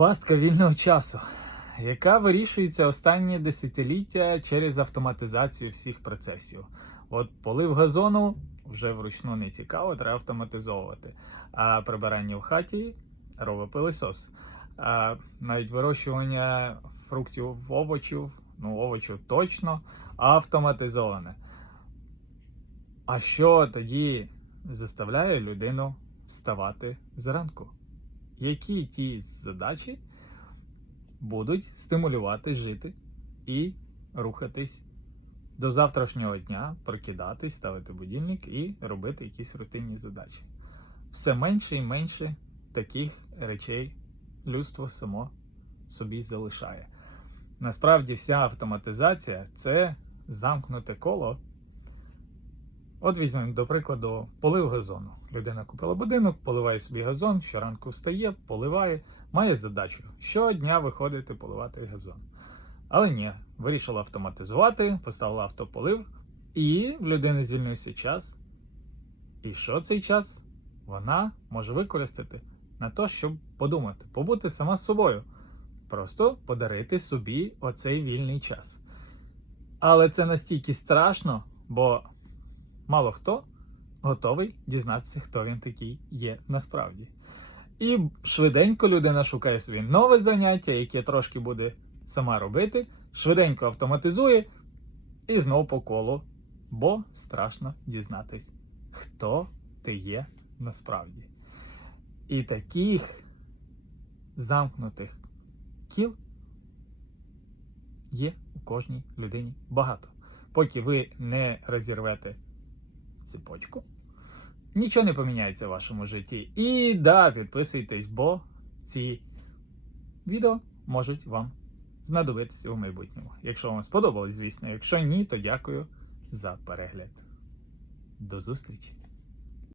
Пастка вільного часу, яка вирішується останні десятиліття через автоматизацію всіх процесів. От полив газону вже вручну не цікаво, треба автоматизовувати. А прибирання в хаті робить пилисос. А навіть вирощування фруктів, овочів, ну овочів точно автоматизоване. А що тоді заставляє людину вставати зранку? Які ті задачі будуть стимулювати жити і рухатись до завтрашнього дня, прокидатись, ставити будильник і робити якісь рутинні задачі? Все менше і менше таких речей людство само собі залишає. Насправді, вся автоматизація це замкнуте коло. От візьмемо, до прикладу, полив газону. Людина купила будинок, поливає собі газон, щоранку встає, поливає, має задачу щодня виходити поливати газон. Але ні, вирішила автоматизувати, поставила автополив, і в людини звільнився час. І що цей час вона може використати на те, щоб подумати, побути сама з собою, просто подарити собі оцей вільний час. Але це настільки страшно, бо мало хто готовий дізнатися, хто він такий є насправді. І швиденько людина шукає собі нове заняття, яке трошки буде сама робити, швиденько автоматизує і знов по колу, бо страшно дізнатись, хто ти є насправді. І таких замкнутих кіл є у кожній людині багато. Поки ви не розірвете цепочку, нічого не поміняється в вашому житті. І да, підписуйтесь, бо ці відео можуть вам знадобитися у майбутньому. Якщо вам сподобалось, звісно. Якщо ні, то дякую за перегляд. До зустрічі!